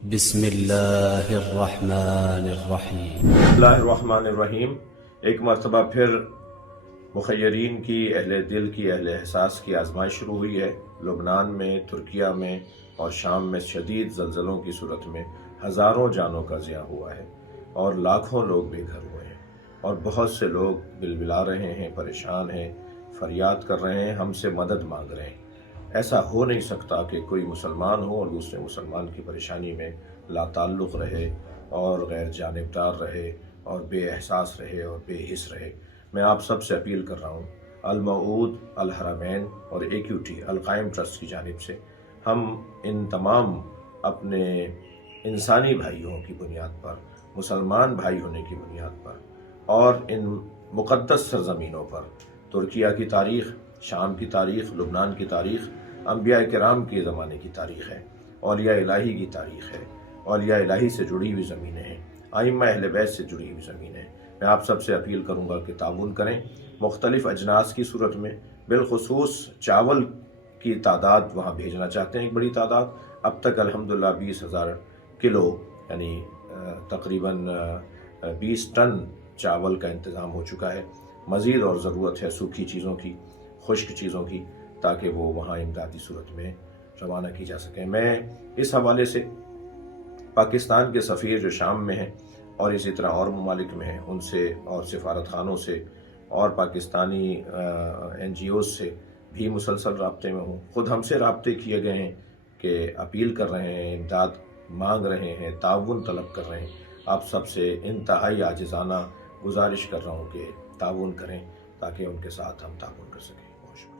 بسم اللہ الرحمن الرحیم۔ اللہ الرحمن الرحیم۔ ایک مرتبہ پھر مخیرین کی، اہل دل کی، اہل احساس کی آزمائش شروع ہوئی ہے۔ لبنان میں، ترکیہ میں اور شام میں شدید زلزلوں کی صورت میں ہزاروں جانوں کا ضیاع ہوا ہے اور لاکھوں لوگ بے گھر ہوئے ہیں، اور بہت سے لوگ بلبلا رہے ہیں، پریشان ہیں، فریاد کر رہے ہیں، ہم سے مدد مانگ رہے ہیں۔ ایسا ہو نہیں سکتا کہ کوئی مسلمان ہو اور دوسرے مسلمان کی پریشانی میں لا تعلق رہے اور غیر جانبدار رہے اور بے احساس رہے اور بے حس رہے۔ میں آپ سب سے اپیل کر رہا ہوں، الموعود، الحرمین اور AQT القائم ٹرسٹ کی جانب سے ہم ان تمام اپنے انسانی بھائیوں کی بنیاد پر، مسلمان بھائی ہونے کی بنیاد پر اور ان مقدس سرزمینوں پر، ترکیہ کی تاریخ، شام کی تاریخ، لبنان کی تاریخ، انبیاء کرام کے زمانے کی تاریخ ہے، اولیاء الہی کی تاریخ ہے، اولیاء الہی سے جڑی ہوئی زمینیں ہیں، ائمہ اہل بیت سے جڑی ہوئی زمینیں ہیں۔ میں آپ سب سے اپیل کروں گا کہ تعاون کریں، مختلف اجناس کی صورت میں، بالخصوص چاول کی تعداد وہاں بھیجنا چاہتے ہیں، ایک بڑی تعداد۔ اب تک الحمدللہ 20,000 کلو یعنی تقریباً 20 ٹن چاول کا انتظام ہو چکا ہے۔ مزید اور ضرورت ہے سوکھی چیزوں کی، خشک چیزوں کی، تاکہ وہ وہاں امدادی صورت میں روانہ کی جا سکیں۔ میں اس حوالے سے پاکستان کے سفیر جو شام میں ہیں اور اسی طرح اور ممالک میں ہیں، ان سے اور سفارت خانوں سے اور پاکستانی NGOs سے بھی مسلسل رابطے میں ہوں۔ خود ہم سے رابطے کیے گئے ہیں کہ اپیل کر رہے ہیں، امداد مانگ رہے ہیں، تعاون طلب کر رہے ہیں۔ آپ سب سے انتہائی عاجزانہ گزارش کر رہا ہوں کہ تعاون کریں تاکہ ان کے ساتھ ہم تعاون کر سکیں۔ بہت شکریہ۔